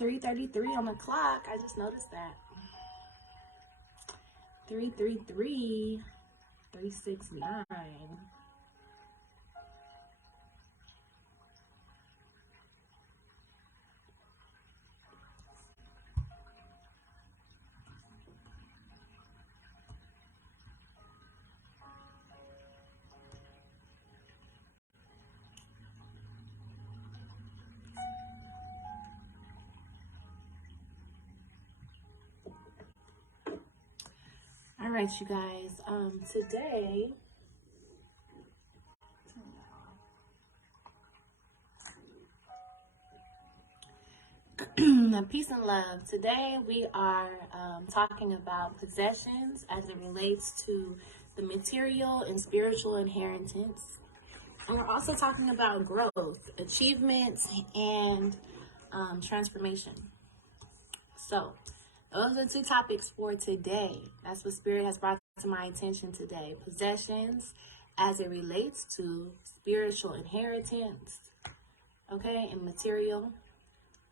3:33 on the clock. I just noticed that. 3:33, 369. All right, you guys. Today, peace and love. Today we are talking about possessions as it relates to the material and spiritual inheritance. And we're also talking about growth, achievements, and transformation. So those are 2 topics for today. That's what Spirit has brought to my attention today. Possessions as it relates to spiritual inheritance, okay, and material.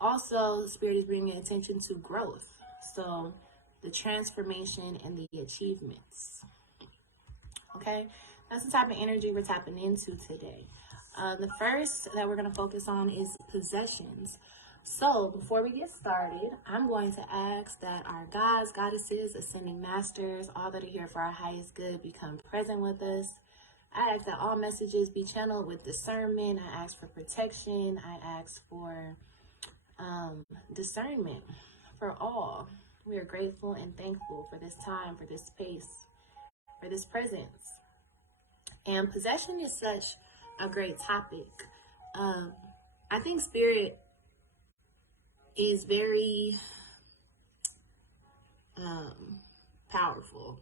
Also, Spirit is bringing attention to growth. So the transformation and the achievements. Okay, that's the type of energy we're tapping into today. The first that we're going to focus on is possessions. So before we get started, I'm going to ask that our gods, goddesses, ascending masters, all that are here for our highest good, become present with us. I ask that all messages be channeled with discernment. I ask for protection. I ask for discernment for all. We are grateful and thankful for this time, for this space, for this presence. And possession is such a great topic. I think Spirit is very powerful.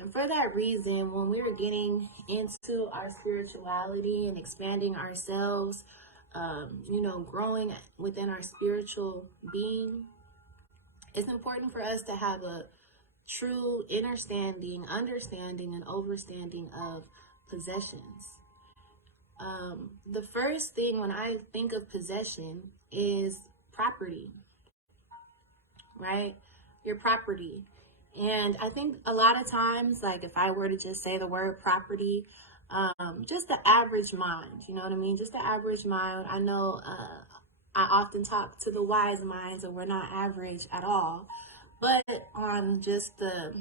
And for that reason, when we're getting into our spirituality and expanding ourselves, growing within our spiritual being, it's important for us to have a true understanding and overstanding of possessions. The first thing when I think of possession is property, right? Your property. And I think a lot of times, like if I were to just say the word property, just the average mind, you know what I mean? Just the average mind. I know I often talk to the wise minds and we're not average at all. But on just the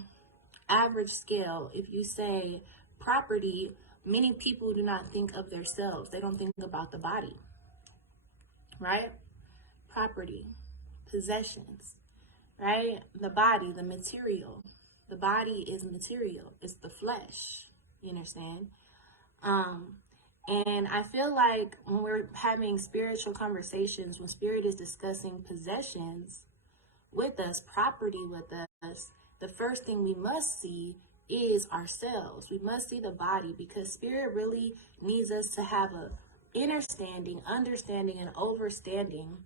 average scale, if you say property, many people do not think of themselves. They don't think about the body, right? Property, possessions, right? The body, the material. The body is material. It's the flesh. You understand? And I feel like when we're having spiritual conversations, when Spirit is discussing possessions with us, property with us, the first thing we must see is ourselves. We must see the body, because Spirit really needs us to have a understanding, and overstanding,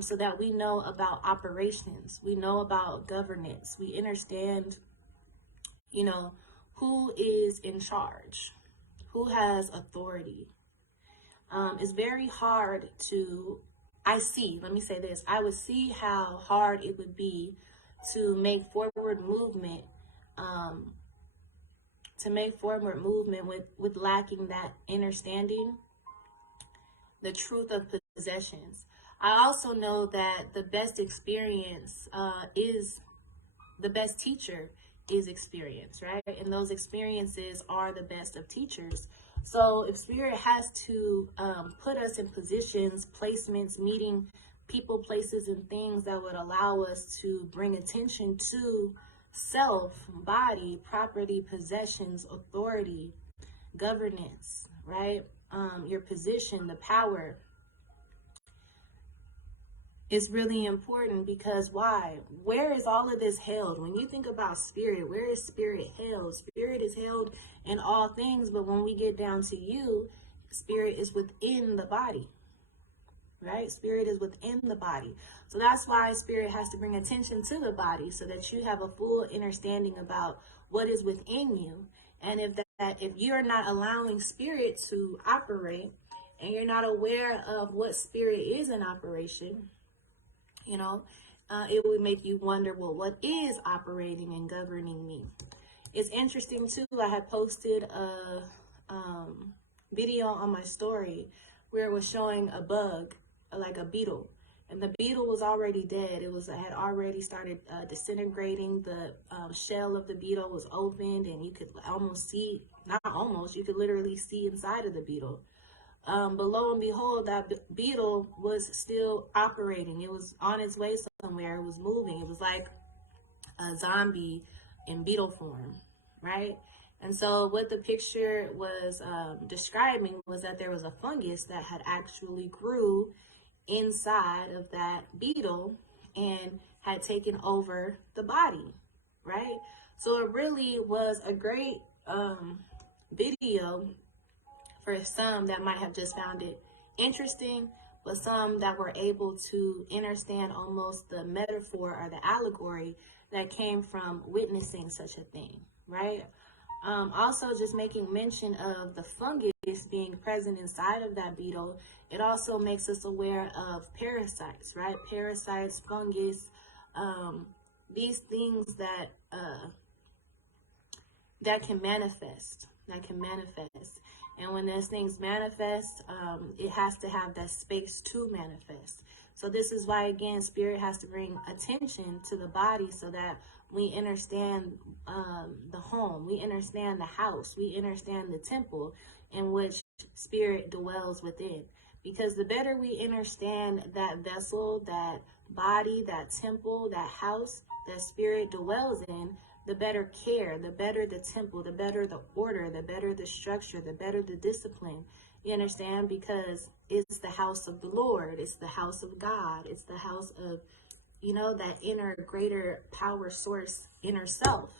so that we know about operations. We know about governance. We understand, who is in charge, who has authority. It's very hard let me say this, I would see how hard it would be to make forward movement, with lacking that understanding, the truth of possessions. I also know that the best experience the best teacher is experience, right? And those experiences are the best of teachers. So if Spirit has to put us in positions, placements, meeting people, places, and things that would allow us to bring attention to self, body, property, possessions, authority, governance, right? Your position, the power, is really important, because why? Where is all of this held? When you think about Spirit, where is Spirit held? Spirit is held in all things, but when we get down to you, Spirit is within the body, right? Spirit is within the body. So that's why Spirit has to bring attention to the body, so that you have a full understanding about what is within you. And if you're not allowing Spirit to operate, and you're not aware of what Spirit is in operation, you know. It would make you wonder, well, what is operating and governing me? It's interesting too. I had posted a video on my story where it was showing a bug, like a beetle, and the beetle was already dead. It had already started disintegrating. The shell of the beetle was opened, and you could almost see, not almost, you could literally see inside of the beetle. But lo and behold, that beetle was still operating. It was on its way somewhere. It was moving. It was like a zombie in beetle form, right? And so what the picture was describing was that there was a fungus that had actually grew inside of that beetle and had taken over the body, right? So it really was a great video for some that might have just found it interesting, but some that were able to understand almost the metaphor or the allegory that came from witnessing such a thing, right? Also, just making mention of the fungus being present inside of that beetle, it also makes us aware of parasites, right? Parasites, fungus, these things that can manifest, And when those things manifest, it has to have that space to manifest. So this is why, again, Spirit has to bring attention to the body so that we understand the home, we understand the house, we understand the temple in which Spirit dwells within. Because the better we understand that vessel, that body, that temple, that house that Spirit dwells in, the better care, the better the temple, the better the order, the better the structure, the better the discipline. You understand? Because it's the house of the Lord. It's the house of God. It's the house of, that inner greater power source, inner self.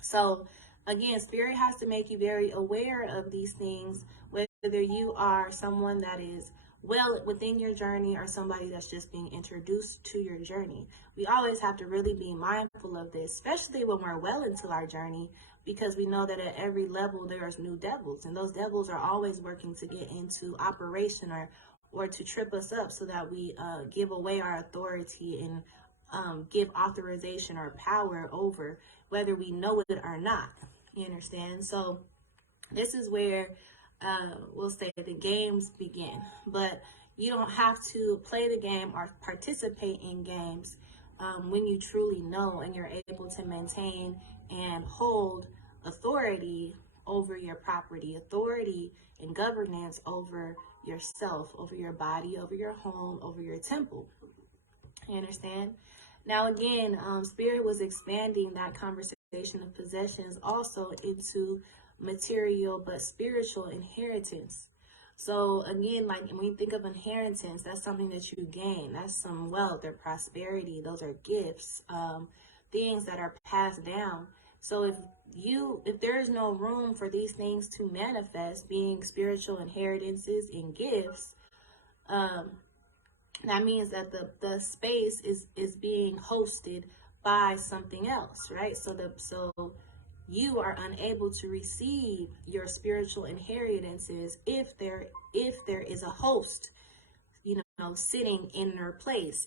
So again, Spirit has to make you very aware of these things, whether you are someone that is well within your journey or somebody that's just being introduced to your journey. We always have to really be mindful of this, especially when we're well into our journey, because we know that at every level there's new devils, and those devils are always working to get into operation or to trip us up so that we give away our authority and give authorization or power over, whether we know it or not. You understand? So this is where we'll say the games begin, but you don't have to play the game or participate in games when you truly know and you're able to maintain and hold authority over your property, authority and governance over yourself, over your body, over your home, over your temple. You understand? Now, again, Spirit was expanding that conversation of possessions also into material but spiritual inheritance. So again, like when you think of inheritance, that's something that you gain. That's some wealth or prosperity. Those are gifts, things that are passed down. So if there is no room for these things to manifest, being spiritual inheritances and gifts, that means that the space is being hosted by something else, right? So you are unable to receive your spiritual inheritances if there is a host, sitting in your place.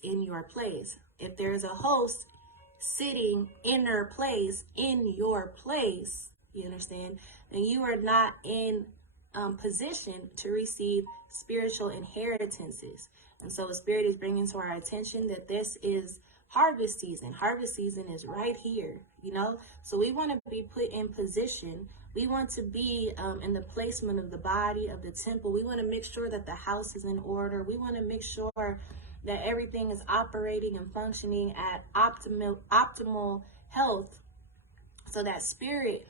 If there is a host sitting in your place, you understand, then you are not in position to receive spiritual inheritances. And so the Spirit is bringing to our attention that this is harvest season. Harvest season is right here, So we want to be put in position. We want to be in the placement of the body, of the temple. We want to make sure that the house is in order. We want to make sure that everything is operating and functioning at optimal health, so that Spirit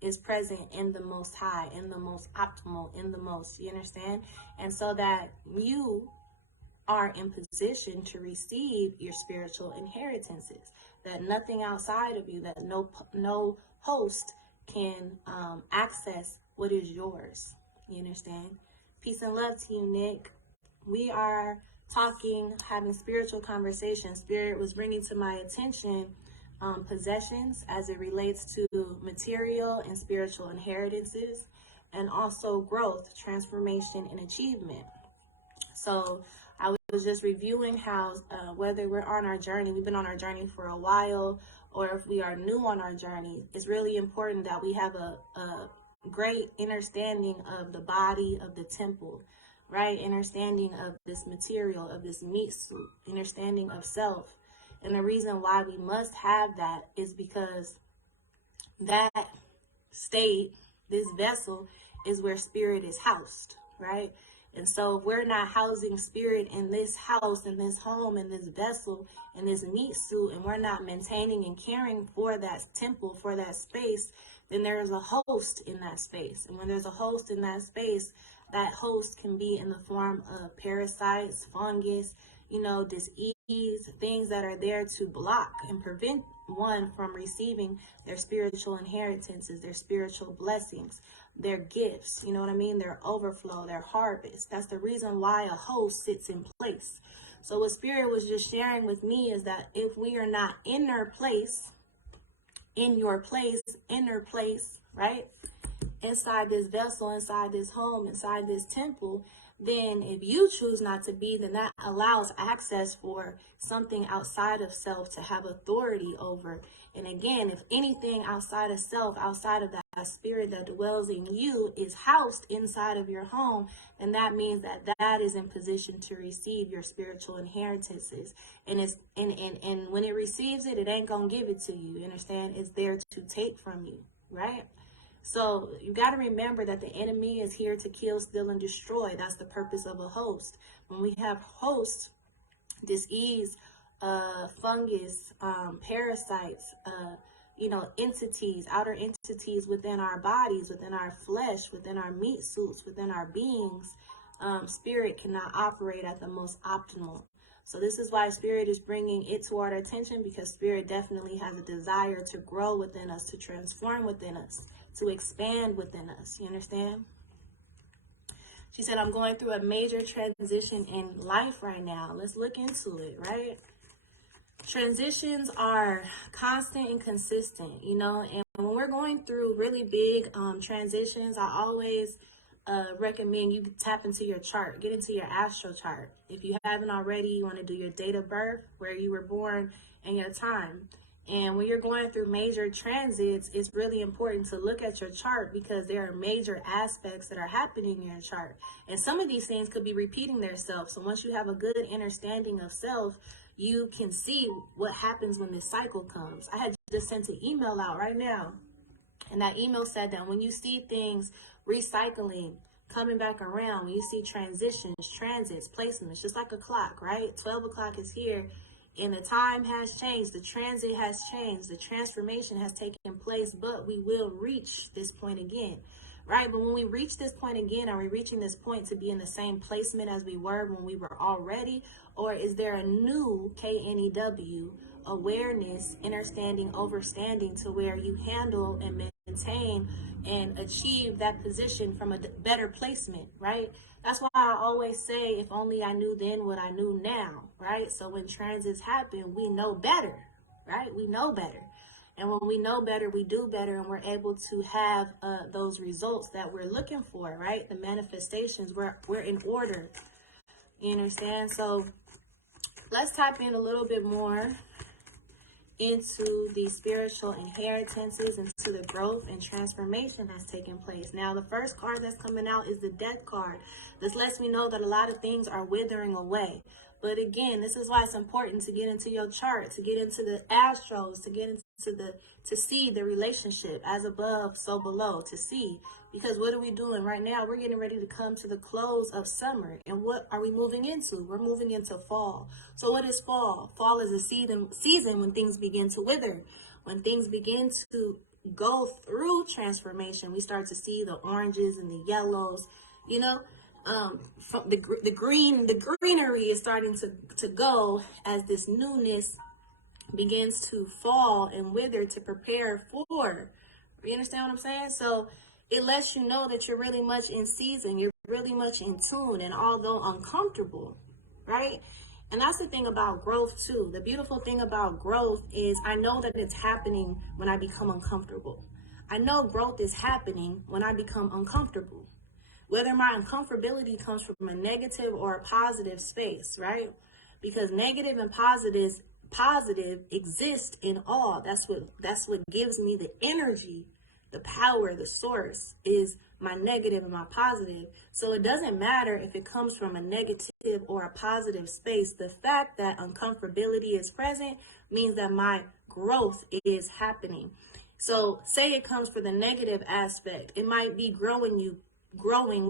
is present in the most high, in the most optimal, in the most, you understand? And so that you are in position to receive your spiritual inheritances, that nothing outside of you, that no host can access what is yours. You understand? Peace and love to you, Nick. We are having spiritual conversations. Spirit was bringing to my attention possessions as it relates to material and spiritual inheritances, and also growth, transformation, and achievement. So I would was just reviewing how whether we're on our journey, we've been on our journey for a while, or if we are new on our journey, it's really important that we have a great understanding of the body, of the temple, right? Understanding of this material, of this meat suit, understanding of self. And the reason why we must have that is because that state, this vessel, is where spirit is housed, right? And so if we're not housing spirit in this house, in this home, in this vessel, in this meat suit, and we're not maintaining and caring for that temple, for that space, then there is a host in that space. And when there's a host in that space, that host can be in the form of parasites, fungus, dis-ease, things that are there to block and prevent one from receiving their spiritual inheritances, their spiritual blessings, their gifts, you know what I mean? Their overflow, their harvest. That's the reason why a host sits in place. So what Spirit was just sharing with me is that if we are not in your place, right? Inside this vessel, inside this home, inside this temple, then if you choose not to be, then that allows access for something outside of self to have authority over. And again, if anything outside of self, outside of that spirit that dwells in you is housed inside of your home, then that means that that is in position to receive your spiritual inheritances. And it's and when it receives it, it ain't gonna give it to you. You understand? It's there to take from you, right? So you got to remember that the enemy is here to kill, steal, and destroy. That's the purpose of a host. When we have hosts, disease, fungus, parasites, entities, outer entities within our bodies, within our flesh, within our meat suits, within our beings, spirit cannot operate at the most optimal. So this is why spirit is bringing it to our attention, because spirit definitely has a desire to grow within us, to transform within us, to expand within us. You understand? She said, I'm going through a major transition in life right now. Let's look into it, right? Transitions are constant and consistent, and when we're going through really big transitions, I always recommend you tap into your chart, get into your astral chart. If you haven't already, you want to do your date of birth, where you were born, and your time. And when you're going through major transits, it's really important to look at your chart, because there are major aspects that are happening in your chart. And some of these things could be repeating themselves. So once you have a good understanding of self, you can see what happens when this cycle comes. I had just sent an email out right now, and that email said that when you see things recycling, coming back around, when you see transitions, transits, placements, just like a clock, right? 12 o'clock is here, and the time has changed, the transit has changed, the transformation has taken place, but we will reach this point again, right? But when we reach this point again, are we reaching this point to be in the same placement as we were when we were already? Or is there a new KNEW awareness, understanding, overstanding, to where you handle and maintain and achieve that position from a better placement, right? That's why I always say, if only I knew then what I knew now, right? So when transits happen, we know better, right? We know better. And when we know better, we do better, and we're able to have those results that we're looking for, right? The manifestations, we're in order. You understand? So let's tap in a little bit more into the spiritual inheritances, into the growth and transformation that's taking place. Now, the first card that's coming out is the Death card. This lets me know that a lot of things are withering away. But again, this is why it's important to get into your chart, to get into the astros, to get into to see the relationship as above, so below, to see. Because what are we doing right now? We're getting ready to come to the close of summer. And what are we moving into? We're moving into fall. So what is fall? Fall is a season when things begin to wither, when things begin to go through transformation. We start to see the oranges and the yellows, from the greenery is starting to go as this newness begins to fall and wither to prepare for. You understand what I'm saying? So it lets you know that you're really much in season, you're really much in tune, and although uncomfortable, right? And that's the thing about growth too. The beautiful thing about growth is I know that it's happening when I become uncomfortable. I know growth is happening when I become uncomfortable. whether my uncomfortability comes from a negative or a positive space, right? Because negative and positive exist in all. That's what gives me the energy, the power, the source is my negative and my positive. So it doesn't matter if it comes from a negative or a positive space. The fact that uncomfortability is present means that my growth is happening. So say it comes from the negative aspect, it might be growing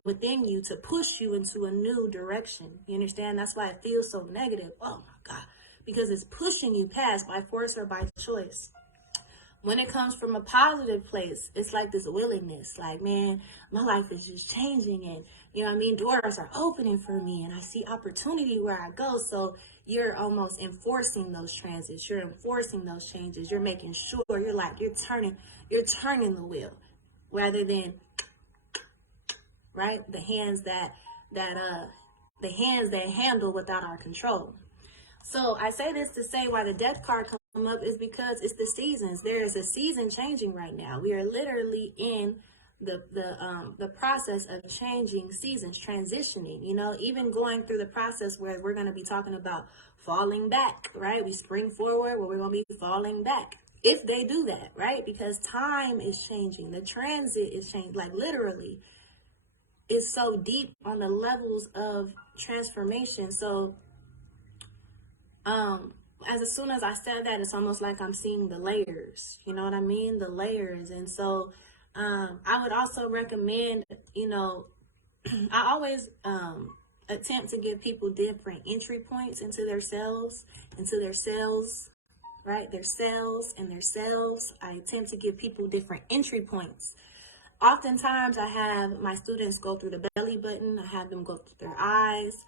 within you to push you into a new direction. You understand? That's why it feels so negative. Oh my God. Because it's pushing you past by force or by choice. When it comes from a positive place, it's like this willingness, like, man, my life is just changing, and you know what I mean, doors are opening for me and I see opportunity where I go. So you're almost enforcing those transits, you're enforcing those changes, you're making sure, you're turning the wheel rather than, right, the hands that handle without our control. So I say this to say why the death card come up is because it's the seasons. There is a season changing right now. We are literally in the process of changing seasons, transitioning, you know, even going through the process where we're going to be talking about falling back, right? We spring forward where we're going to be falling back. If they do that, right? Because time is changing. The transit is changing, like literally. It's so deep on the levels of transformation. So as soon as I said that, it's almost like I'm seeing the layers, you know what I mean? The layers. And so, I would also recommend, you know, I always, attempt to give people different entry points into their cells, right? Their cells and their selves. I attempt to give people different entry points. Oftentimes I have my students go through the belly button. I have them go through their eyes.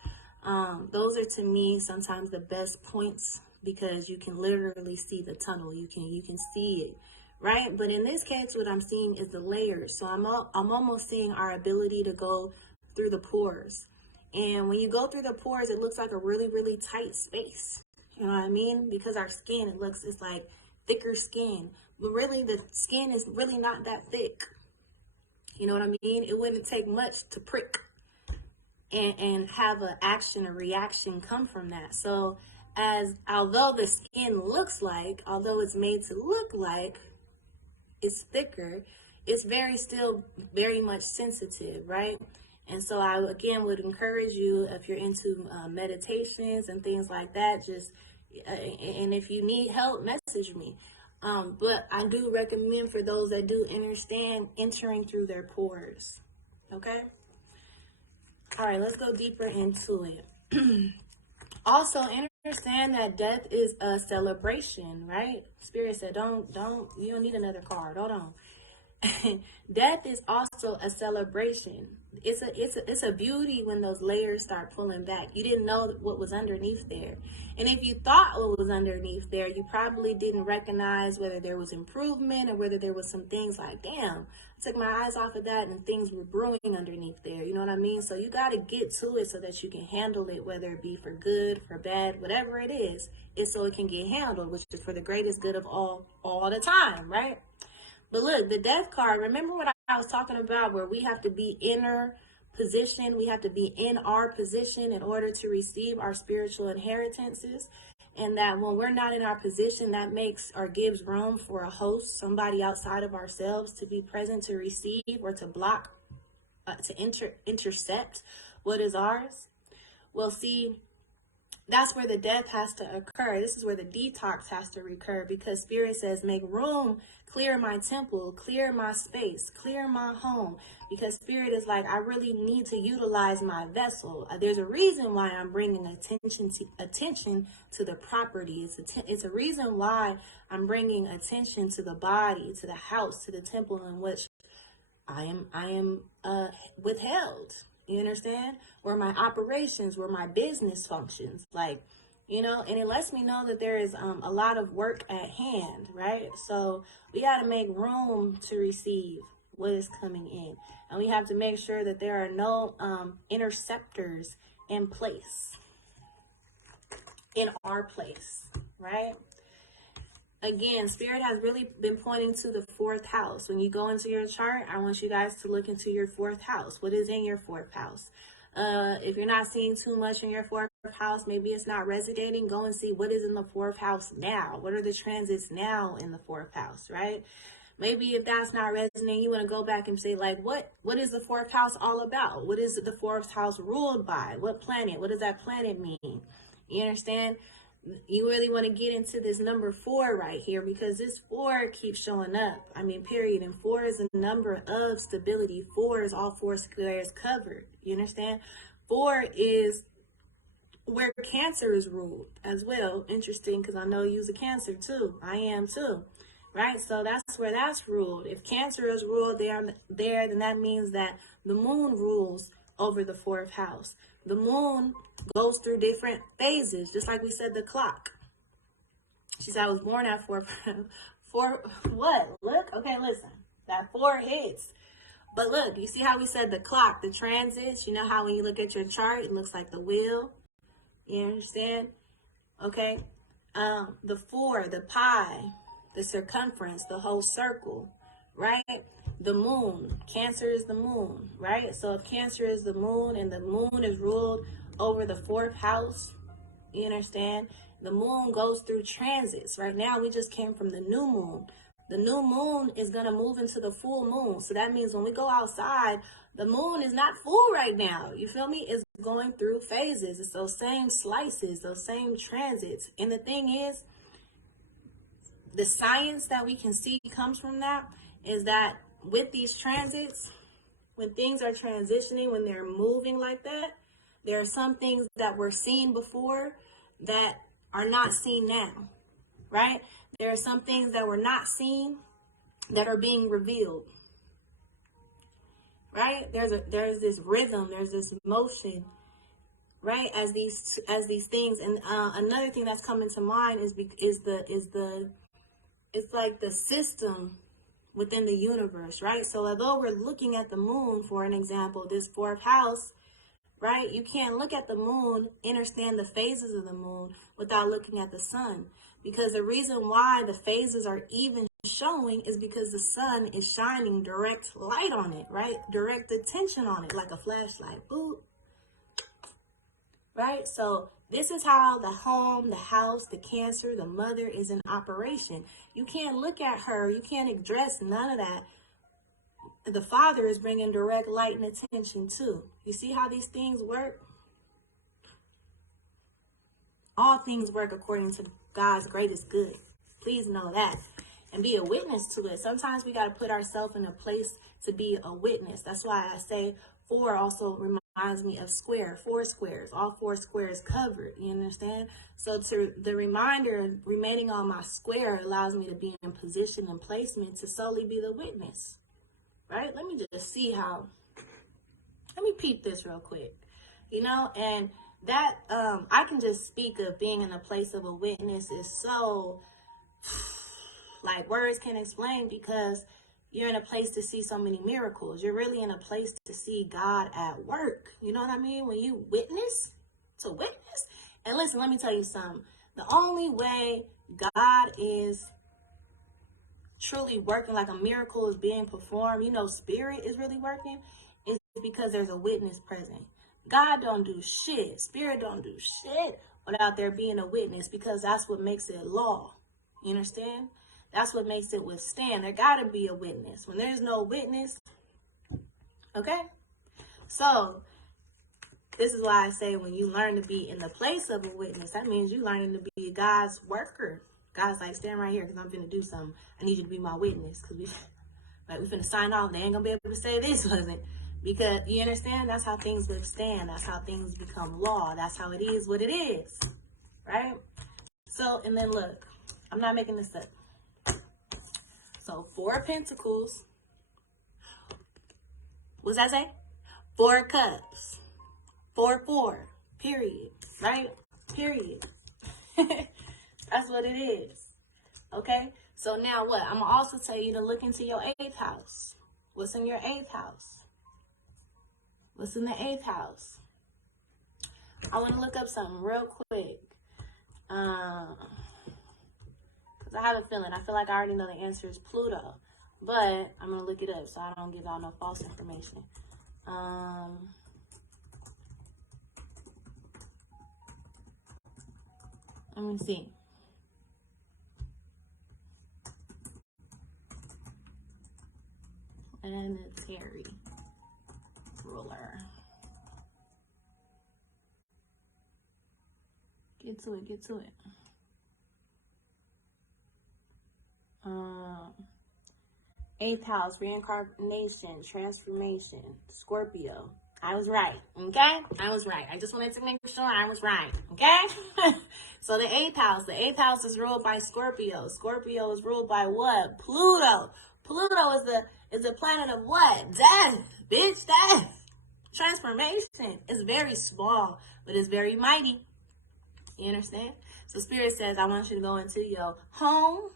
Those are to me sometimes the best points because you can literally see the tunnel. You can see it, right? But in this case, what I'm seeing is the layers. So I'm almost seeing our ability to go through the pores. And when you go through the pores, it looks like a really, really tight space. You know what I mean? Because our skin, it's like thicker skin. But really, the skin is really not that thick. You know what I mean? It wouldn't take much to prick and have an action or reaction come from that. So although the skin although it's made to look like it's thicker, it's still very much sensitive, right? And so I, again, would encourage you, if you're into meditations and things like that, and if you need help, message me. But I do recommend for those that do understand entering through their pores, okay? All right, let's go deeper into it. Also, understand that death is a celebration, right? Spirit said, you don't need another card. Hold on. Death is also a celebration. It's a beauty when those layers start pulling back. You didn't know what was underneath there. And if you thought what was underneath there, you probably didn't recognize whether there was improvement or whether there was some things like, damn, I took my eyes off of that and things were brewing underneath there. You know what I mean? So you got to get to it so that you can handle it, whether it be for good, for bad, whatever it is, it's so it can get handled, which is for the greatest good of all the time, right? But look, the death card, remember what I was talking about where we have to be inner position, we have to be in our position in order to receive our spiritual inheritances. And that when we're not in our position, that makes or gives room for a host, somebody outside of ourselves to be present to receive or to block, to intercept what is ours. Well, see, that's where the death has to occur. This is where the detox has to occur because Spirit says, make room, clear my temple, clear my space, clear my home. Because Spirit is like, I really need to utilize my vessel. There's a reason why I'm bringing attention to the property. It's a reason why I'm bringing attention to the body, to the house, to the temple in which I am withheld. You understand? Where my operations, where my business functions, like, you know, and it lets me know that there is a lot of work at hand, right? So we got to make room to receive what is coming in. And we have to make sure that there are no interceptors in place, in our place, right? Again, Spirit has really been pointing to the fourth house. When you go into your chart, I want you guys to look into your fourth house. What is in your fourth house? If you're not seeing too much in your fourth house, maybe it's not resonating, go and see what is in the fourth house now. What are the transits now in the fourth house, right? Maybe if that's not resonating, you want to go back and say, like, what is the fourth house all about? What is the fourth house ruled by? What planet? What does that planet mean? You understand? You really want to get into this number 4 right here, because this 4 keeps showing up. I mean, period. And 4 is a number of stability. 4 is all 4 squares covered. You understand? 4 is where Cancer is ruled as well. Interesting, because I know you's a Cancer too. I am too. Right? So that's where that's ruled. If Cancer is ruled there, then that means that the moon rules over the fourth house. The moon goes through different phases, just like we said the clock. She said I was born at 4. What? Look, okay, listen. That 4 hits. But look, you see how we said the clock, the transits? You know how when you look at your chart, it looks like the wheel? You understand? Okay. The 4, the pi, the circumference, the whole circle, right? The moon, Cancer is the moon, right? So if Cancer is the moon and the moon is ruled over the fourth house, you understand? The moon goes through transits. Right now, we just came from the new moon. The new moon is going to move into the full moon. So that means when we go outside, the moon is not full right now. You feel me? It's going through phases. It's those same slices, those same transits. And the thing is, the science that we can see comes from that is that with these transits, when things are transitioning, when they're moving like that, there are some things that were seen before that are not seen now, right? There are some things that were not seen that are being revealed, right? There's this rhythm, there's this motion, right? As these things, and another thing that's coming to mind is it's like the system within the universe, right? So although we're looking at the moon, for an example, this fourth house, right? You can't look at the moon, understand the phases of the moon without looking at the sun. Because the reason why the phases are even showing is because the sun is shining direct light on it, right? Direct attention on it, like a flashlight. Boop. Right? So this is how the home, the house, the Cancer, the mother is in operation. You can't look at her. You can't address none of that. The father is bringing direct light and attention too. You see how these things work? All things work according to God's greatest good. Please know that. And be a witness to it. Sometimes we got to put ourselves in a place to be a witness. That's why I say 4 also reminds me of square. 4 squares. All 4 squares covered. You understand? So the reminder remaining on my square allows me to be in position and placement to solely be the witness. Right? Let me just see how. Let me peep this real quick. You know, and that I can just speak of being in a place of a witness is so, like, words can't explain, because you're in a place to see so many miracles. You're really in a place to see God at work. You know what I mean? When you witness, to witness. And listen, let me tell you something. The only way God is truly working, like a miracle is being performed, you know, spirit is really working, is because there's a witness present. God don't do shit. Spirit don't do shit without there being a witness, because that's what makes it law. You understand? That's what makes it withstand. There got to be a witness. When there's no witness, okay? So this is why I say when you learn to be in the place of a witness, that means you learning to be God's worker. God's like, stand right here because I'm finna do something. I need you to be my witness, because we finna sign off. They ain't gonna be able to say this wasn't. Because, you understand, that's how things withstand. That's how things become law. That's how it is what it is, right? So, and then look, I'm not making this up. So 4 Pentacles. What's that say? 4 Cups. 4, period, right? Period. That's what it is. Okay? So now what? I'm going to also tell you to look into your 8th house. What's in your 8th house? What's in the 8th house? I want to look up something real quick. Because So I have a feeling. I feel like I already know the answer is Pluto. But I'm going to look it up so I don't give out no false information. Let me see. Planetary ruler. Get to it, get to it. Eighth house, reincarnation, transformation, Scorpio. I was right, okay? I was right. I just wanted to make sure I was right, okay? So the eighth house is ruled by Scorpio. Scorpio is ruled by what? Pluto. Pluto is the planet of what? Death, bitch, death. Transformation is very small, but it's very mighty. You understand? So Spirit says, I want you to go into your home.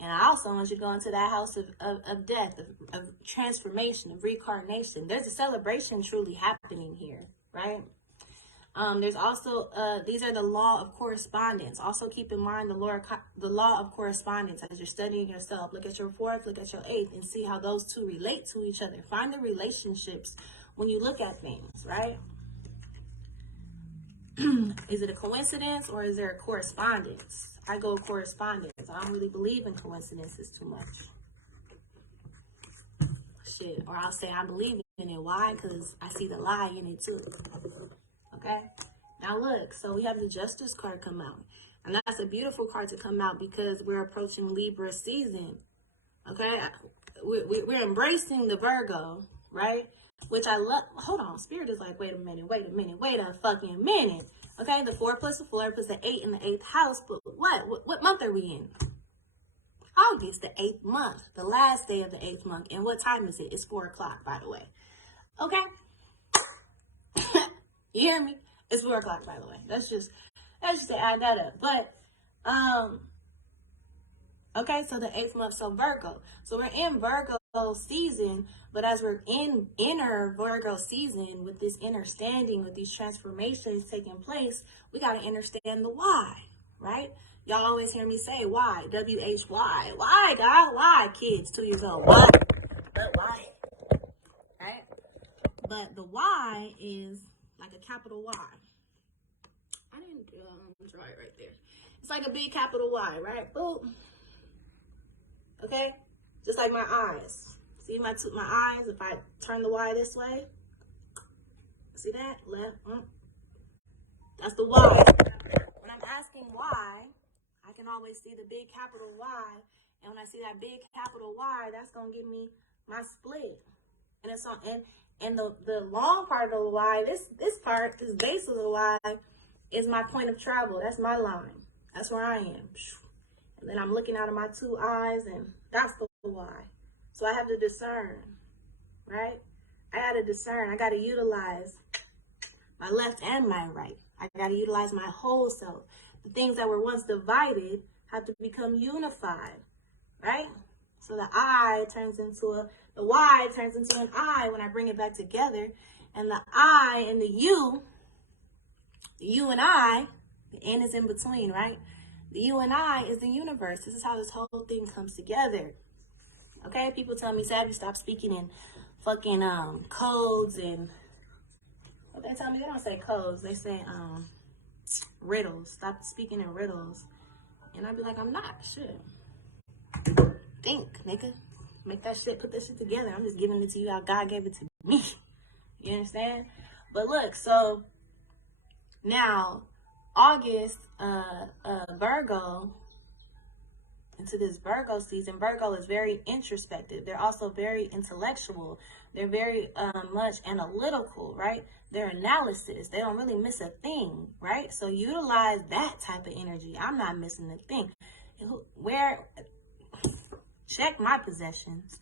And I also want you to go into that house of death, of transformation, of reincarnation. There's a celebration truly happening here, right? There's also, these are the law of correspondence. Also keep in mind the law of correspondence as you're studying yourself. Look at your fourth, look at your eighth, and see how those two relate to each other. Find the relationships when you look at things, right? Is it a coincidence or is there a correspondence? I go correspondence. I don't really believe in coincidences too much. Shit. Or I'll say I believe in it. Why? Because I see the lie in it too. Okay? Now look. So we have the Justice card come out. And that's a beautiful card to come out because we're approaching Libra season. Okay? We're embracing the Virgo, right? Which I love. Hold on. Spirit is like, wait a minute. Wait a fucking minute. Okay, the 4 plus the 4 plus the 8 in the 8th house. But what month are we in? August, the 8th month, the last day of the 8th month. And what time is it? It's 4 o'clock, by the way. Okay? You hear me? It's 4 o'clock, by the way. That's just to add that up. But, okay, so the 8th month, so Virgo. So we're in Virgo season, but as we're in inner Virgo season with this understanding, with these transformations taking place, we got to understand the why, right? Y'all always hear me say why, W-H-Y. Why, God? Why, kids, 2 years old? Why? But why? Right? But the why is like a capital Y. I didn't draw it right there. It's like a big capital Y, right? Boom. Okay? Just like my eyes. See my eyes? If I turn the Y this way, see that? Left. That's the Y. When I'm asking why, I can always see the big capital Y. And when I see that big capital Y, that's going to give me my split. And it's on, and the long part of the Y, this part, this base of the Y, is my point of travel. That's my line. That's where I am. And then I'm looking out of my 2 eyes, and that's the why. So I have to discern, right? I got to discern. I got to utilize my left and my right. I got to utilize my whole self. The things that were once divided have to become unified, right? So the I turns into the Y turns into an I when I bring it back together. And the I and the you and I, the N is in between, right? The you and I is the universe. This is how this whole thing comes together. Okay? People tell me, Savvy, stop speaking in fucking codes and what they tell me, they don't say codes. They say riddles. Stop speaking in riddles. And I'd be like, I'm not. Shit. Think, nigga. Make that shit, put that shit together. I'm just giving it to you how God gave it to me. You understand? But look, so now August, Virgo, into this Virgo season. Virgo is very introspective. They're also very intellectual. They're very much analytical, right? Their analysis, they don't really miss a thing, right? So utilize that type of energy. I'm not missing a thing. Check my possessions.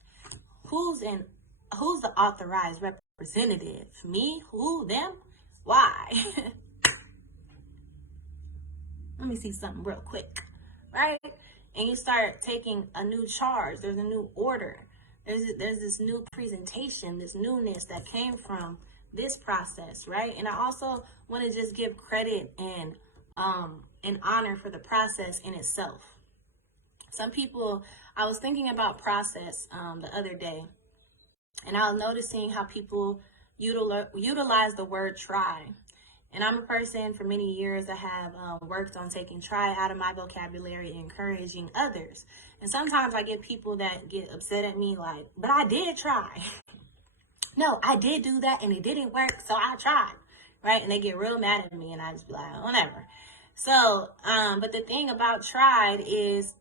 Who's the authorized representative? Me? Who? Them? Why? Let me see something real quick, right? And you start taking a new charge. There's a new order. There's this new presentation, this newness that came from this process, right? And I also want to just give credit and honor for the process in itself, Some people, I was thinking about process the other day, and I was noticing how people utilize the word try. And I'm a person for many years that have worked on taking try out of my vocabulary and encouraging others. And sometimes I get people that get upset at me like, but I did try. No, I did do that and it didn't work, so I tried, right? And they get real mad at me and I just be like, whatever. So, but the thing about tried is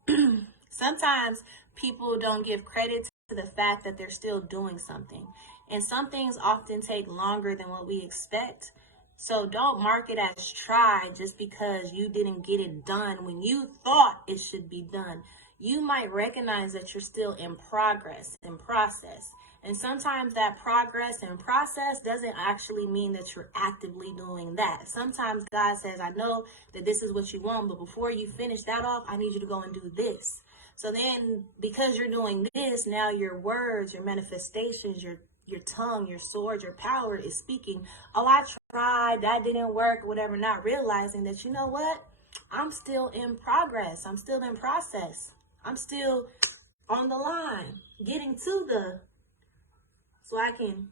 sometimes people don't give credit to the fact that they're still doing something. And some things often take longer than what we expect. So don't mark it as tried just because you didn't get it done when you thought it should be done. You might recognize that you're still in progress, in process. And sometimes that progress and process doesn't actually mean that you're actively doing that. Sometimes God says, I know that this is what you want, but before you finish that off, I need you to go and do this. So then because you're doing this, now your words, your manifestations, your tongue, your sword, your power is speaking, oh, I tried, that didn't work, whatever, not realizing that, you know what? I'm still in progress. I'm still in process. I'm still on the line, getting to the, so I can,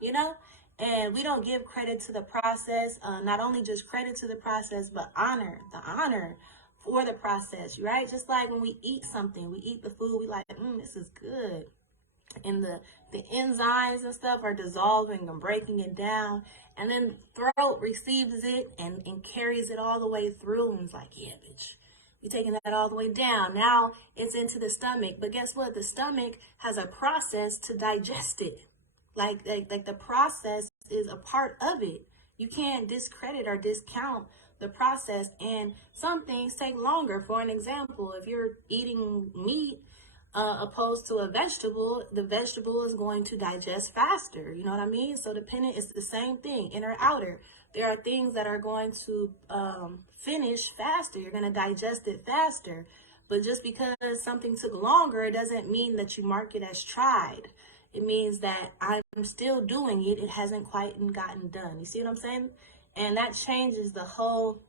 you know? And we don't give credit to the process, not only just credit to the process, but the honor for the process, right? Just like when we eat something, we eat the food, we like, this is good. And the enzymes and stuff are dissolving and breaking it down. And then throat receives it and carries it all the way through. And it's like, yeah, bitch, you're taking that all the way down. Now it's into the stomach. But guess what? The stomach has a process to digest it. Like the process is a part of it. You can't discredit or discount the process. And some things take longer. For an example, if you're eating meat, opposed to a vegetable, the vegetable is going to digest faster. You know what I mean? So dependent, it's the same thing, inner, outer. There are things that are going to finish faster. You're going to digest it faster. But just because something took longer, it doesn't mean that you mark it as tried. It means that I'm still doing it. It hasn't quite gotten done. You see what I'm saying? And that changes the whole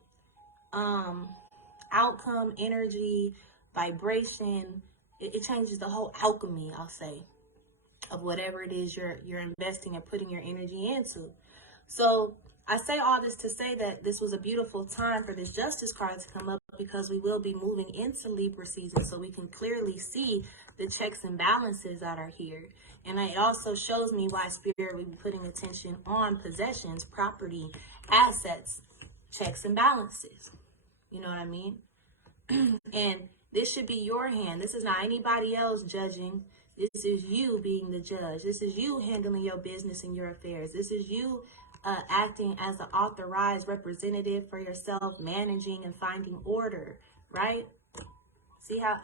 outcome, energy, vibration. It changes the whole alchemy, I'll say, of whatever it is you're investing and putting your energy into. So I say all this to say that this was a beautiful time for this Justice card to come up, because we will be moving into Libra season, so we can clearly see the checks and balances that are here. And it also shows me why Spirit will be putting attention on possessions, property, assets, checks and balances. You know what I mean? And this should be your hand. This is not anybody else judging. This is you being the judge. This is you handling your business and your affairs. This is you acting as the authorized representative for yourself, managing and finding order, right? See how?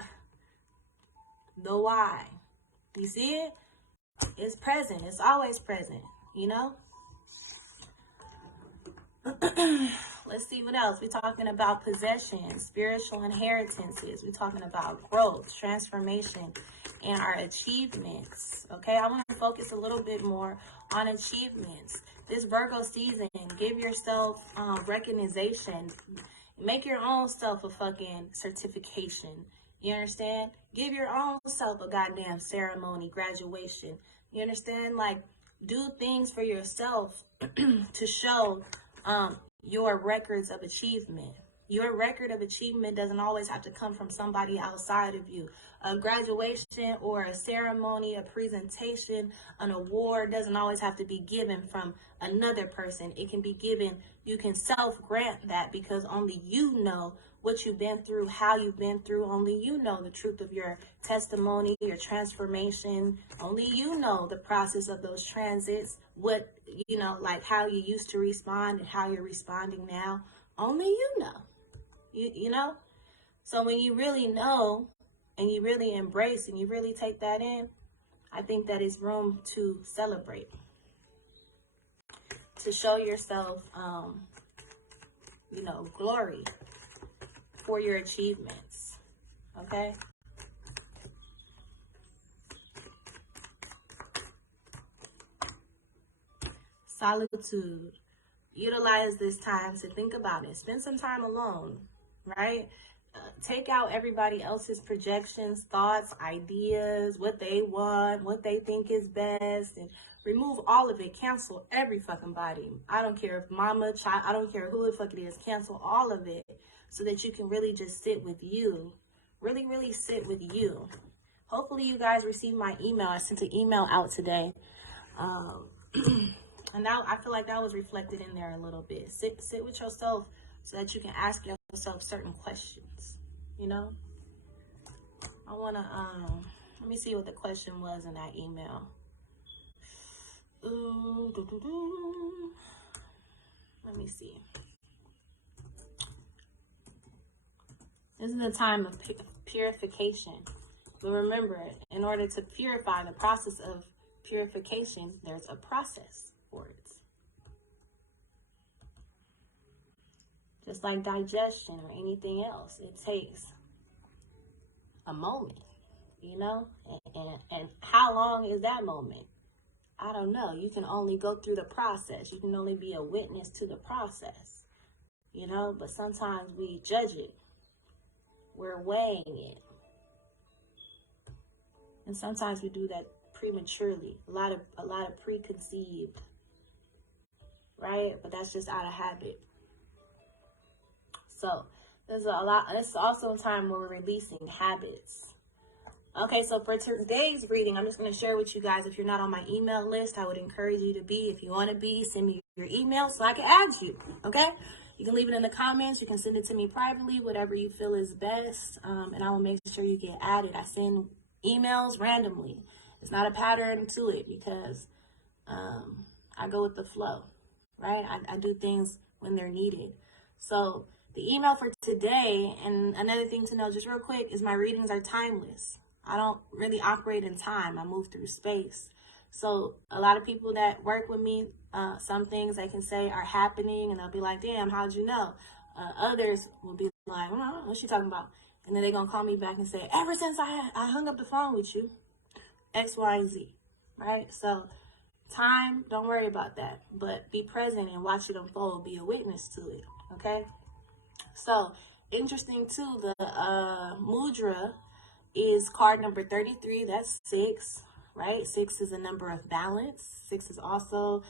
The why. You see it? It's present. It's always present, you know? Let's see what else. We're talking about possessions, spiritual inheritances. We're talking about growth, transformation, and our achievements. Okay, I want to focus a little bit more on achievements. This Virgo season, give yourself recognition. Make your own self a fucking certification. You understand? Give your own self a goddamn ceremony, graduation. You understand? Like, do things for yourself to show your records of achievement. Your record of achievement doesn't always have to come from somebody outside of you. A graduation or a ceremony, a presentation, an award doesn't always have to be given from another person. It can be given, you can self-grant that, because only you know what you've been through, how you've been through. Only you know the truth of your testimony, your transformation. Only you know the process of those transits, what, you know, like how you used to respond and how you're responding now. Only you know. You know? So when you really know and you really embrace and you really take that in, I think that is room to celebrate. To show yourself, you know, glory for your achievements. Okay? Solitude. Utilize this time to think about it. Spend some time alone, right? take out everybody else's projections, thoughts, ideas, what they want, what they think is best, and remove all of it. Cancel every fucking body. I don't care if mama, child, I don't care who the fuck it is. Cancel all of it so that you can really just sit with you. Really, really sit with you. Hopefully you guys received my email. I sent an email out today. And now I feel like that was reflected in there a little bit. Sit with yourself so that you can ask yourself certain questions, you know? I want to, let me see what the question was in that email. Let me see. This is a time of purification. But remember, in order to purify, the process of purification, there's a process for it. Just like digestion or anything else, it takes a moment, you know? And how long is that moment? I don't know. You can only go through the process. You can only be a witness to the process, you know? But sometimes we judge it. We're weighing it. And sometimes we do that prematurely. A lot of preconceived, right? But that's just out of habit. So there's a lot. It's also a time where we're releasing habits. Okay, so for today's reading, I'm just going to share with you guys. If you're not on my email list, I would encourage you to be. If you want to be, send me your email so I can add you. Okay, you can leave it in the comments. You can send it to me privately, whatever you feel is best, and I will make sure you get added. I send emails randomly. It's not a pattern to it because I go with the flow, right? I do things when they're needed. So the email for today, and another thing to know just real quick, is my readings are timeless. I don't really operate in time. I move through space. So a lot of people that work with me, some things they can say are happening and they'll be like, damn, how'd you know? Others will be like, what's she talking about? And then they're going to call me back and say, ever since I hung up the phone with you, X, Y, and Z, right? So time, don't worry about that, but be present and watch it unfold. Be a witness to it, okay? So interesting too, the mudra is card number 33. That's 6, right? 6 is a number of balance. 6 is also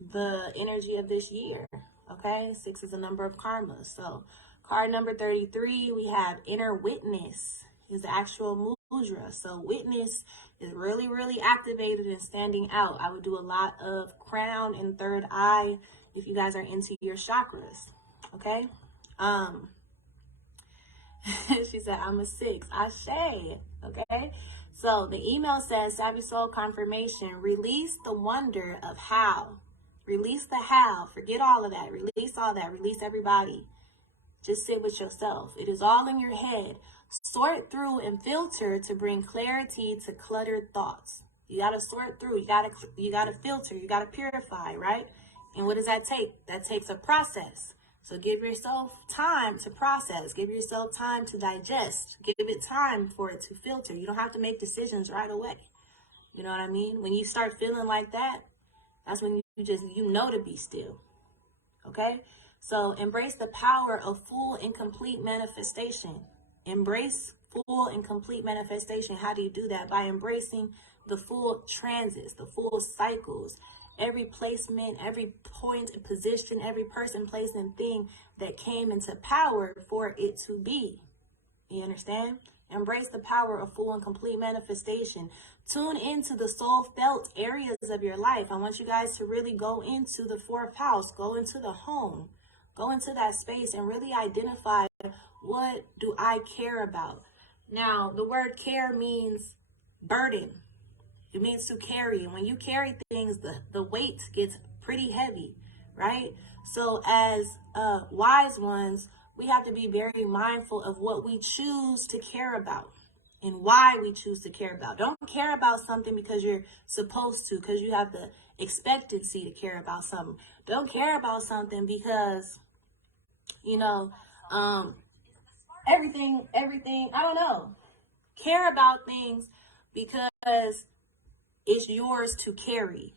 the energy of this year, okay? 6 is a number of karma. So card number 33, we have inner witness is the actual mudra. So witness is really, really activated and standing out. I would do a lot of crown and third eye if you guys are into your chakras, okay? She said, I'm a 6. Ashe, okay? So the email says, Savvy Soul confirmation, release the wonder of how. Release the how. Forget all of that. Release all that. Release everybody. Just sit with yourself. It is all in your head. Sort through and filter to bring clarity to cluttered thoughts. You got to sort through. You got to filter. You got to purify, right? And what does that take? That takes a process. So give yourself time to process. Give yourself time to digest. Give it time for it to filter. You don't have to make decisions right away. You know what I mean? When you start feeling like that, that's when you know to be still. Okay? So embrace the power of full and complete manifestation. Embrace full and complete manifestation. How do you do that? By embracing the full transits, the full cycles, every placement, every point, position, every person, place, and thing that came into power for it to be. You understand? Embrace the power of full and complete manifestation. Tune into the soul felt areas of your life. I want you guys to really go into the 4th house, go into the home, go into that space and really identify, what do I care about? Now, the word care means burden. It means to carry. And when you carry things, the weight gets pretty heavy, right? So as wise ones, we have to be very mindful of what we choose to care about and why we choose to care about. Don't care about something because you're supposed to, because you have the expectancy to care about something. Don't care about something because, you know, everything, I don't know. Care about things because it's yours to carry.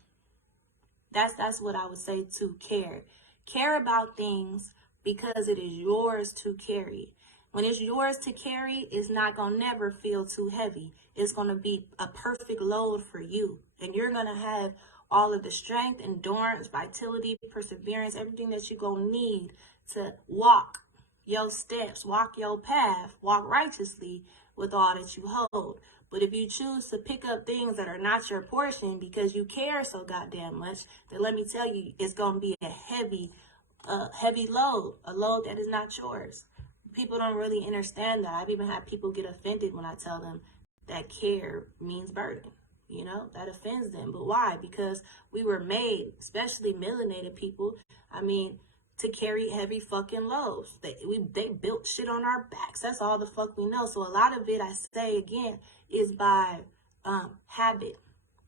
That's what I would say, to care. Care about things because it is yours to carry. When it's yours to carry, it's not going to never feel too heavy. It's going to be a perfect load for you. And you're going to have all of the strength, endurance, vitality, perseverance, everything that you're going to need to walk your steps, walk your path, walk righteously with all that you hold. But if you choose to pick up things that are not your portion because you care so goddamn much, then let me tell you, it's going to be a heavy load, a load that is not yours. People don't really understand that. I've even had people get offended when I tell them that care means burden. You know, that offends them. But why? Because we were made, especially melanated people, I mean, to carry heavy fucking loads. They built shit on our backs. That's all the fuck we know. So a lot of it, I say again, is by habit.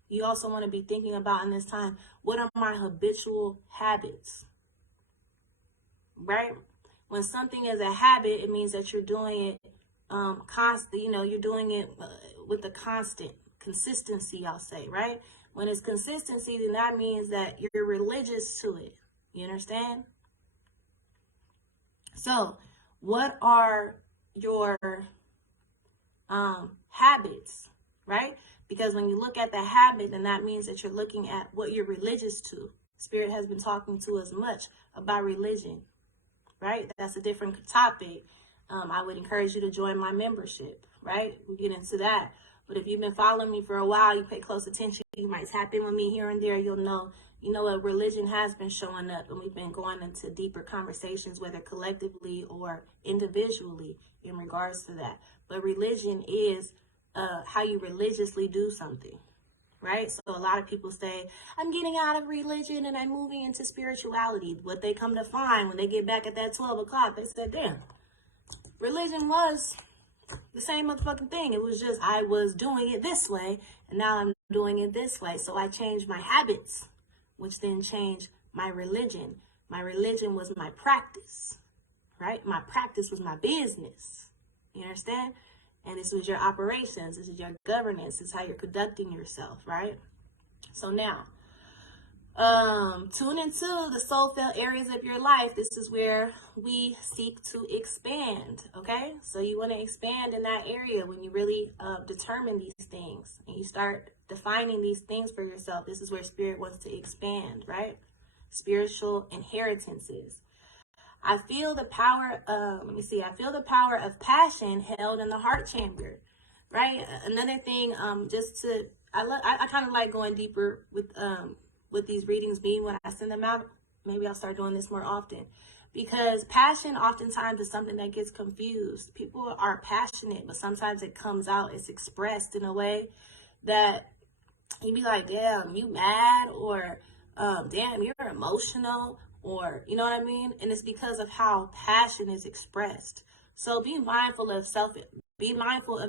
You also want to be thinking about in this time, what are my habitual habits? Right? When something is a habit, it means that you're doing it constant. You know, you're doing it with a constant consistency, I'll say, right? When it's consistency, then that means that you're religious to it. You understand? So, what are your habits, right? Because when you look at the habit, then that means that you're looking at what you're religious to. Spirit has been talking to us much about religion, right? That's a different topic. I would encourage you to join my membership, right? We'll get into that. But if you've been following me for a while, you pay close attention, you might tap in with me here and there, you'll know, you know what, religion has been showing up, and we've been going into deeper conversations, whether collectively or individually in regards to that. But religion is how you religiously do something, right? So a lot of people say, I'm getting out of religion and I'm moving into spirituality. What they come to find when they get back at that 12 o'clock, they said, damn, religion was the same motherfucking thing. It was just I was doing it this way, and now I'm doing it this way. So I changed my habits, which then changed my religion. My religion was my practice, right? My practice was my business. You understand? And this was your operations. This is your governance. This is how you're conducting yourself, right? So now, tune into the soul felt areas of your life. This is where we seek to expand, okay? So you want to expand in that area when you really determine these things and you start defining these things for yourself. This is where spirit wants to expand, right? Spiritual inheritances. I feel the power I feel the power of passion held in the heart chamber, right? Another thing, I kind of like going deeper with these readings being when I send them out. Maybe I'll start doing this more often, because passion oftentimes is something that gets confused. People are passionate, but sometimes it comes out, it's expressed in a way that you be like, damn, you mad, or damn, you're emotional, or you know what I mean? And it's because of how passion is expressed. So be mindful of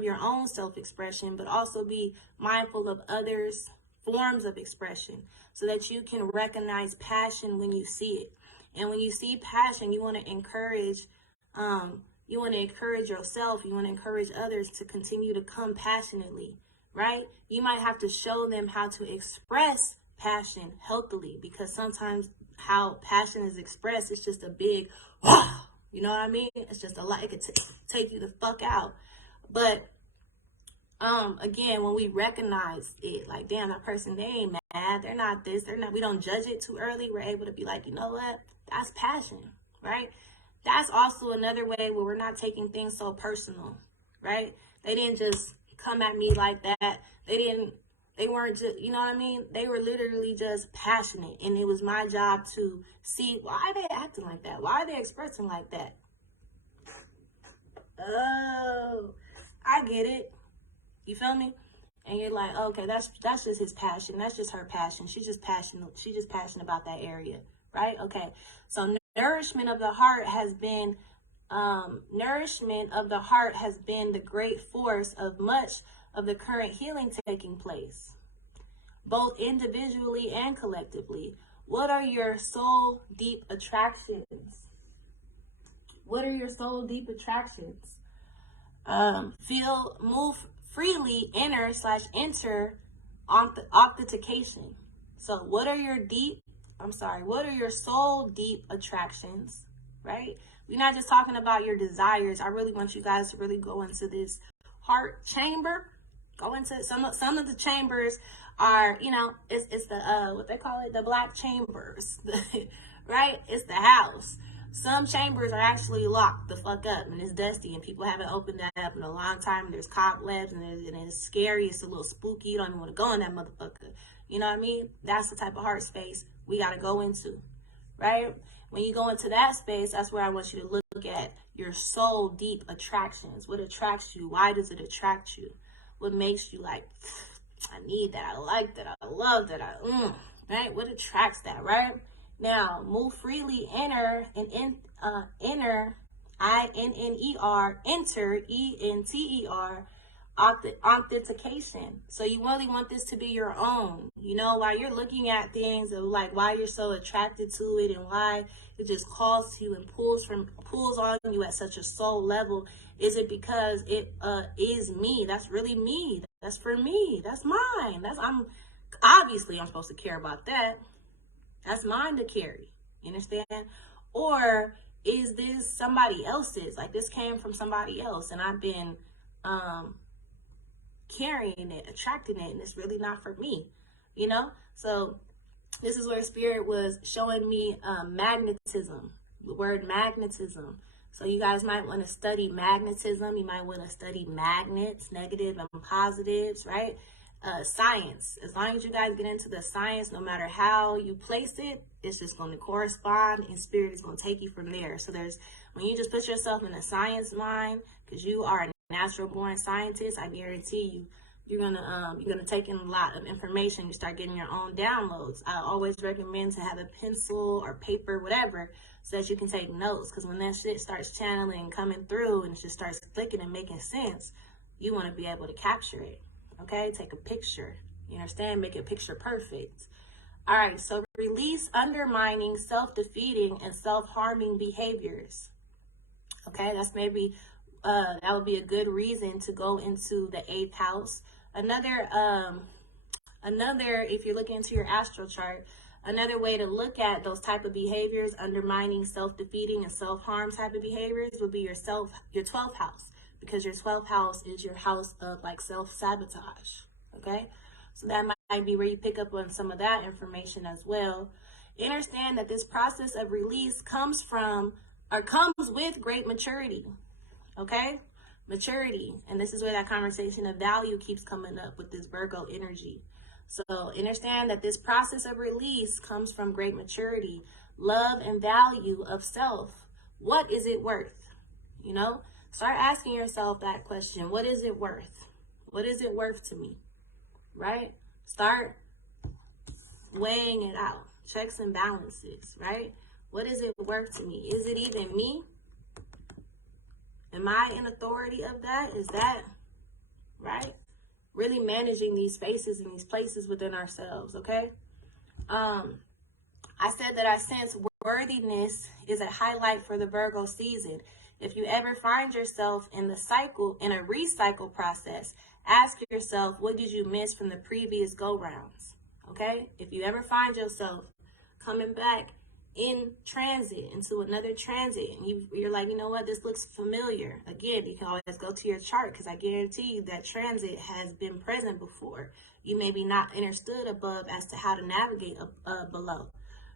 your own self-expression, but also be mindful of others' forms of expression so that you can recognize passion when you see it. And when you see passion, you want to encourage yourself, you want to encourage others to continue to come passionately, right? You might have to show them how to express passion healthily, because sometimes how passion is expressed is just a big, wow, you know what I mean? It's just a lot. It could take you the fuck out. But again, when we recognize it, like, damn, that person, they ain't mad, they're not this, they're not, we don't judge it too early. We're able to be like, you know what? That's passion, right? That's also another way where we're not taking things so personal, right? They didn't just come at me like that. They weren't just, you know what I mean? They were literally just passionate. And it was my job to see, why are they acting like that? Why are they expressing like that? Oh, I get it. You feel me? And you're like, okay, that's just his passion. That's just her passion. She's just passionate. She's just passionate about that area, right? Okay. So nourishment of the heart has been the great force of much of the current healing taking place, both individually and collectively. What are your soul deep attractions? What are your soul deep attractions? Move freely, enter authentication. So what are your soul deep attractions? right? We're not just talking about your desires. I really want you guys to really go into this heart chamber. Go into some of the chambers are, you know, it's the what they call it, the black chambers, right? It's the house. Some chambers are actually locked the fuck up and it's dusty and people haven't opened that up in a long time. And there's cobwebs and it's scary. It's a little spooky. You don't even want to go in that motherfucker. You know what I mean? That's the type of heart space we got to go into, right? When you go into that space, that's where I want you to look at your soul deep attractions. What attracts you? Why does it attract you? What makes you like, I need that, I like that, I love that, right? What attracts that, right? Now, move freely, enter, and enter, I-N-N-E-R, enter, E-N-T-E-R, authentication. So you really want this to be your own, you know, while you're looking at things of like why you're so attracted to it and why it just calls to you and pulls on you at such a soul level. Is it because it is me? That's really me. That's for me. That's mine. I'm supposed to care about that. That's mine to carry. You understand? Or is this somebody else's? Like this came from somebody else and I've been carrying it, attracting it, and it's really not for me, you know? So this is where Spirit was showing me magnetism, the word magnetism. So you guys might want to study magnetism. You might want to study magnets, negative and positives, right? Science. As long as you guys get into the science, no matter how you place it, it's just going to correspond and Spirit is going to take you from there. So when you just put yourself in a science line, because you are a natural born scientist, I guarantee you, you're gonna take in a lot of information. You start getting your own downloads. I always recommend to have a pencil or paper, whatever, so that you can take notes. Because when that shit starts channeling and coming through and it just starts clicking and making sense, you want to be able to capture it. Okay, take a picture. You understand? Make it picture perfect. All right. So release undermining, self-defeating, and self-harming behaviors. Okay, that's maybe that would be a good reason to go into the 8th house. Another, if you're looking into your astral chart, another way to look at those type of behaviors, undermining, self-defeating, and self-harm type of behaviors, would be your 12th house, because your 12th house is your house of like self-sabotage. Okay, so that might be where you pick up on some of that information as well. Understand that this process of release comes with great maturity. Okay, maturity. And this is where that conversation of value keeps coming up with this Virgo energy. So understand that this process of release comes from great maturity, love and value of self. What is it worth? You know, start asking yourself that question. What is it worth? What is it worth to me? Right? Start weighing it out. Checks and balances, right? What is it worth to me? Is it even me? Am I in authority of that? Is that right? Really managing these spaces and these places within ourselves, okay? I said that I sense worthiness is a highlight for the Virgo season. If you ever find yourself in a recycle process, ask yourself, what did you miss from the previous go-rounds, okay? If you ever find yourself coming back in transit, into another transit, and you're like, you know what, this looks familiar. Again, you can always go to your chart, because I guarantee you that transit has been present before. You may be not understood above as to how to navigate below,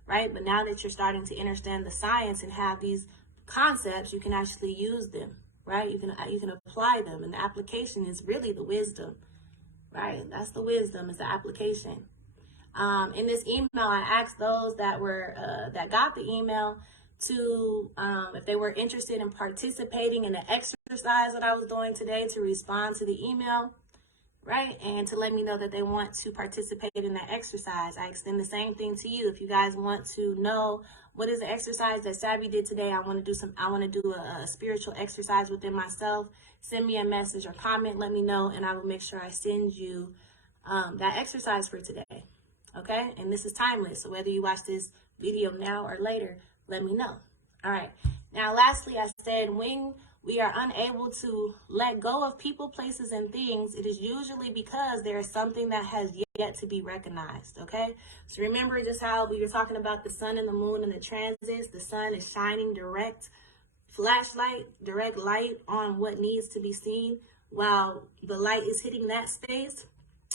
right? But now that you're starting to understand the science and have these concepts, you can actually use them, right? You can apply them, and the application is really the wisdom, right? That's the wisdom, is the application. In this email, I asked those that got the email to, if they were interested in participating in the exercise that I was doing today, to respond to the email, right? And to let me know that they want to participate in that exercise. I extend the same thing to you. If you guys want to know what is the exercise that Savvy did today, I want to do a spiritual exercise within myself, send me a message or comment, let me know, and I will make sure I send you that exercise for today. Okay, and this is timeless, so whether you watch this video now or later, let me know. All right, now lastly, I said, when we are unable to let go of people, places, and things, it is usually because there is something that has yet to be recognized, okay? So remember just how we were talking about the sun and the moon and the transits. The sun is shining direct flashlight, direct light on what needs to be seen. While the light is hitting that space,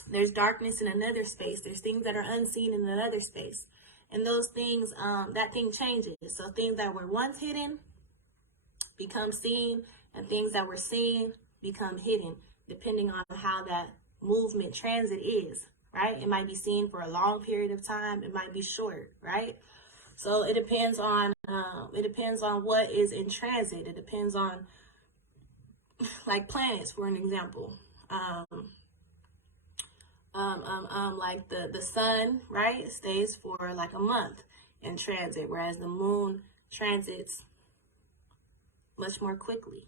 there's darkness in another space. There's things that are unseen in another space. And those things, that thing changes. So things that were once hidden become seen, and things that were seen become hidden, depending on how that movement transit is, right? It might be seen for a long period of time. It might be short, right? So it depends on what is in transit. It depends on, like planets, for an example. Like the sun, right, stays for like a month in transit, whereas the moon transits much more quickly,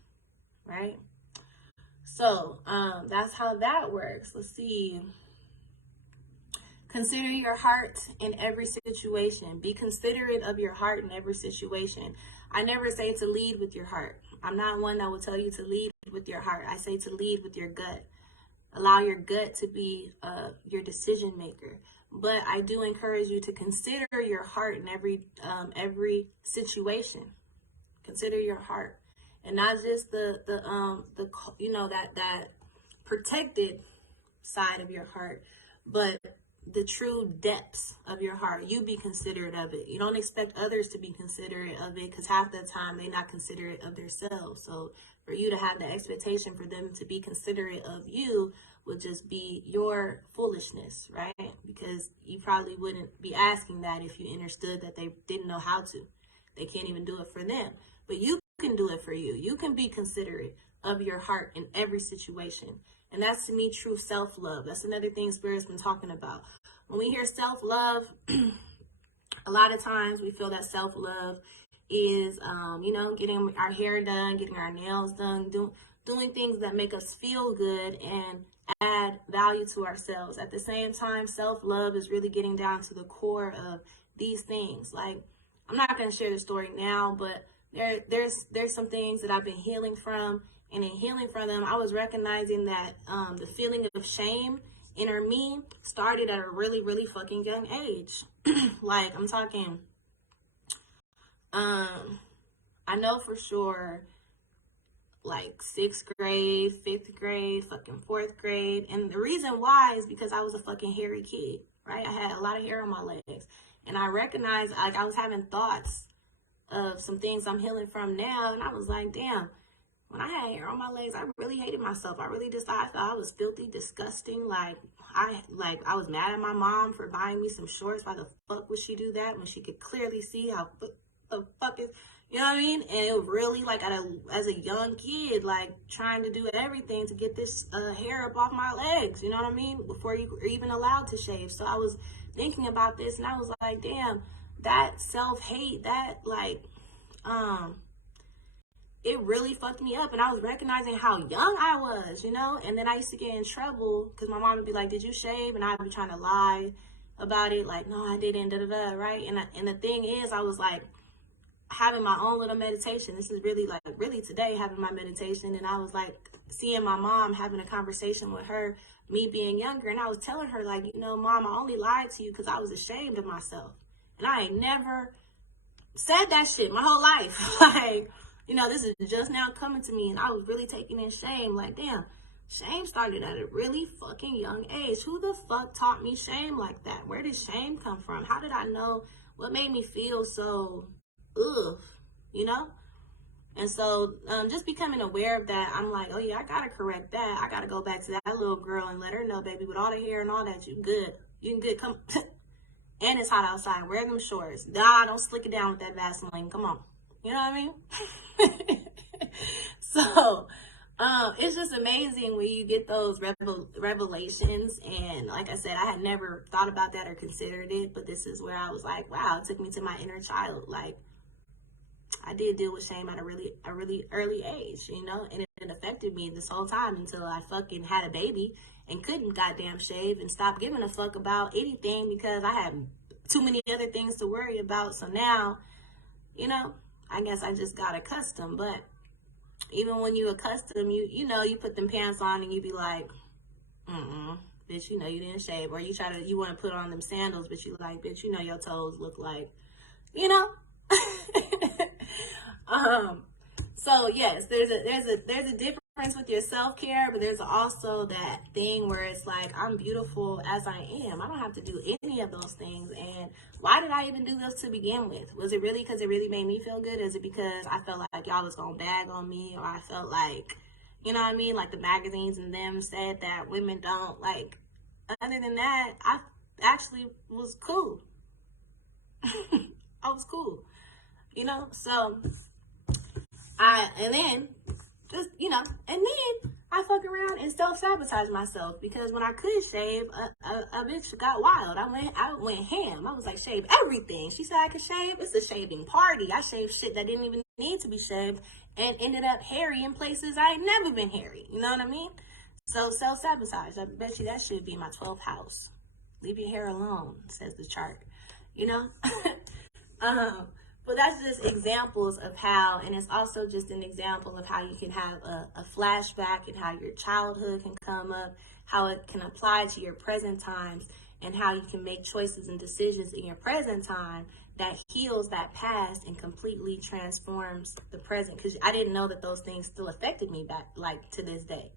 right? So that's how that works. Let's see. Consider your heart in every situation. Be considerate of your heart in every situation. I never say to lead with your heart. I'm not one that will tell you to lead with your heart. I say to lead with your gut. Allow your gut to be your decision maker. But I do encourage you to consider your heart in every situation. Consider your heart, and not just the that protected side of your heart, but the true depths of your heart. You be considerate of it. You don't expect others to be considerate of it, because half the time they're not considerate of themselves. So for you to have the expectation for them to be considerate of you would just be your foolishness, right? Because you probably wouldn't be asking that if you understood that they didn't know how to. They can't even do it for them. But you can do it for you. You can be considerate of your heart in every situation. And that's, to me, true self-love. That's another thing Spirit's been talking about. When we hear self-love, a lot of times we feel that self-love is, getting our hair done, getting our nails done, doing things that make us feel good and add value to ourselves. At the same time, self-love is really getting down to the core of these things. Like, I'm not going to share the story now, but there's some things that I've been healing from. And in healing from them, I was recognizing that the feeling of shame in me started at a really, really fucking young age. Like, I'm talking, I know for sure, like 6th grade, 5th grade, fucking 4th grade. And the reason why is because I was a fucking hairy kid, right? I had a lot of hair on my legs. And I recognized, like, I was having thoughts of some things I'm healing from now. And I was like, damn. When I had hair on my legs, I really hated myself. I thought I was filthy, disgusting. Like I was mad at my mom for buying me some shorts. Why the fuck would she do that when she could clearly see how the fuck is, you know what I mean? And it was really like as a young kid, like trying to do everything to get this hair up off my legs, you know what I mean? Before you were even allowed to shave. So I was thinking about this, and I was like, damn, that self-hate, that like, it really fucked me up. And I was recognizing how young I was, you know? And then I used to get in trouble because my mom would be like, did you shave? And I'd be trying to lie about it. Like, no, I didn't, da-da-da, right? And the thing is, I was like having my own little meditation. This is really today, having my meditation. And I was like seeing my mom, having a conversation with her, me being younger. And I was telling her, like, you know, Mom, I only lied to you because I was ashamed of myself. And I ain't never said that shit my whole life. Like, you know, this is just now coming to me, and I was really taking in shame. Like, damn, shame started at a really fucking young age. Who the fuck taught me shame like that? Where did shame come from? How did I know? What made me feel so, you know? And so just becoming aware of that, I'm like, oh yeah, I gotta correct that. I gotta go back to that little girl and let her know, baby, with all the hair and all that, you good. You can good, come. And it's hot outside. Wear them shorts. Nah, don't slick it down with that Vaseline. Come on. You know what I mean? So, it's just amazing when you get those revelations. And like I said, I had never thought about that or considered it, but this is where I was like, wow, it took me to my inner child. Like, I did deal with shame at a really early age, you know, and it affected me this whole time until I fucking had a baby and couldn't goddamn shave and stop giving a fuck about anything because I had too many other things to worry about. So now, you know, I guess I just got accustomed. But Even when you accustomed, you put them pants on and you be like, bitch, you didn't shave. Or you want to put on them sandals, but you like, bitch, your toes look like, you know. So yes, there's a difference with your self-care, but there's also that thing where it's like, I'm beautiful as I am. I don't have to do any of those things. And why did I even do this to begin with? Was it really because it really made me feel good? Is it because I felt like y'all was gonna bag on me, or I felt like, you know what I mean, like the magazines and them said that women don't like? Other than that, I actually was cool. I was cool, so and then I fuck around and self-sabotage myself, because when I could shave, a bitch got wild. I went ham. I was like, shave everything. She said I could shave. It's a shaving party. I shaved shit that didn't even need to be shaved and ended up hairy in places I ain't never been hairy. You know what I mean? So self-sabotage, I bet you that should be my 12th house. Leave your hair alone, says the chart. You know? But that's just examples of how, and it's also just an example of how you can have a flashback and how your childhood can come up, how it can apply to your present times, and how you can make choices and decisions in your present time that heals that past and completely transforms the present. Because I didn't know that those things still affected me back, like, to this day.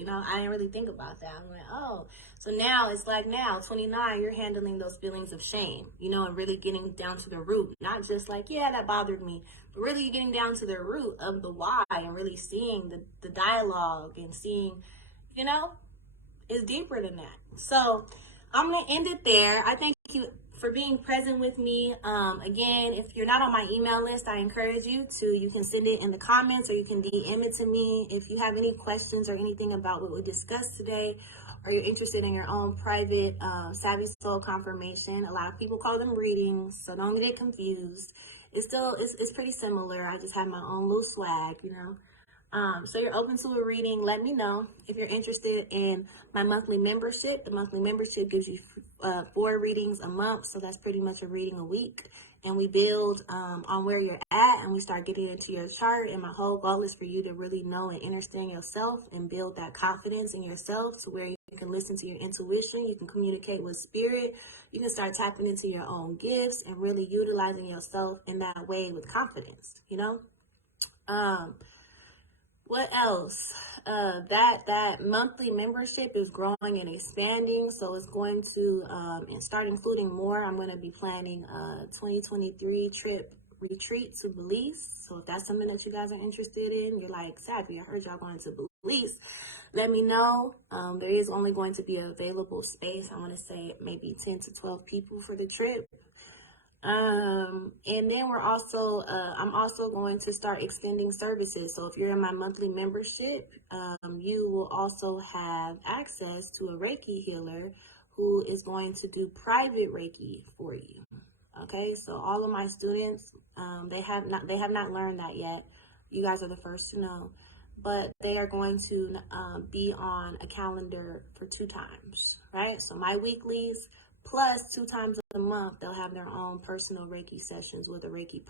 I didn't really think about that. I'm like, oh, so now it's like, now 29, you're handling those feelings of shame, and really getting down to the root. Not just like, yeah, that bothered me, but really getting down to the root of the why, and really seeing the dialogue and seeing, it's deeper than that. So I'm going to end it there. I thank you for being present with me. Again, if you're not on my email list, I encourage you can send it in the comments, or you can DM it to me. If you have any questions or anything about what we discussed today, or you're interested in your own private Savvy Soul confirmation, a lot of people call them readings, so don't get confused. It's pretty similar. I just have my own little swag, So you're open to a reading, let me know. If you're interested in my monthly membership, the monthly membership gives you 4 readings a month. So that's pretty much a reading a week. And we build on where you're at, and we start getting into your chart. And my whole goal is for you to really know and understand yourself and build that confidence in yourself, to where you can listen to your intuition, you can communicate with spirit, you can start tapping into your own gifts and really utilizing yourself in that way with confidence, What else? That monthly membership is growing and expanding, so it's going to start including more. I'm going to be planning a 2023 trip retreat to Belize. So if that's something that you guys are interested in, you're like, Savvy, I heard y'all going to Belize, let me know. There is only going to be an available space. I want to say maybe 10 to 12 people for the trip. And then I'm also going to start extending services. So if you're in my monthly membership, you will also have access to a Reiki healer who is going to do private Reiki for you. Okay, so all of my students, they have not learned that yet. You guys are the first to know, but they are going to be on a calendar for 2 times, right? So my weeklies, plus 2 times a month, they'll have their own personal Reiki sessions with a Reiki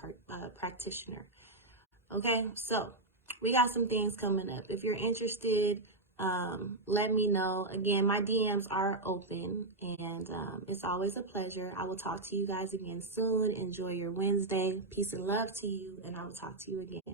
practitioner. Okay, so we got some things coming up. If you're interested, let me know. Again, my DMs are open, and it's always a pleasure. I will talk to you guys again soon. Enjoy your Wednesday. Peace and love to you, and I will talk to you again.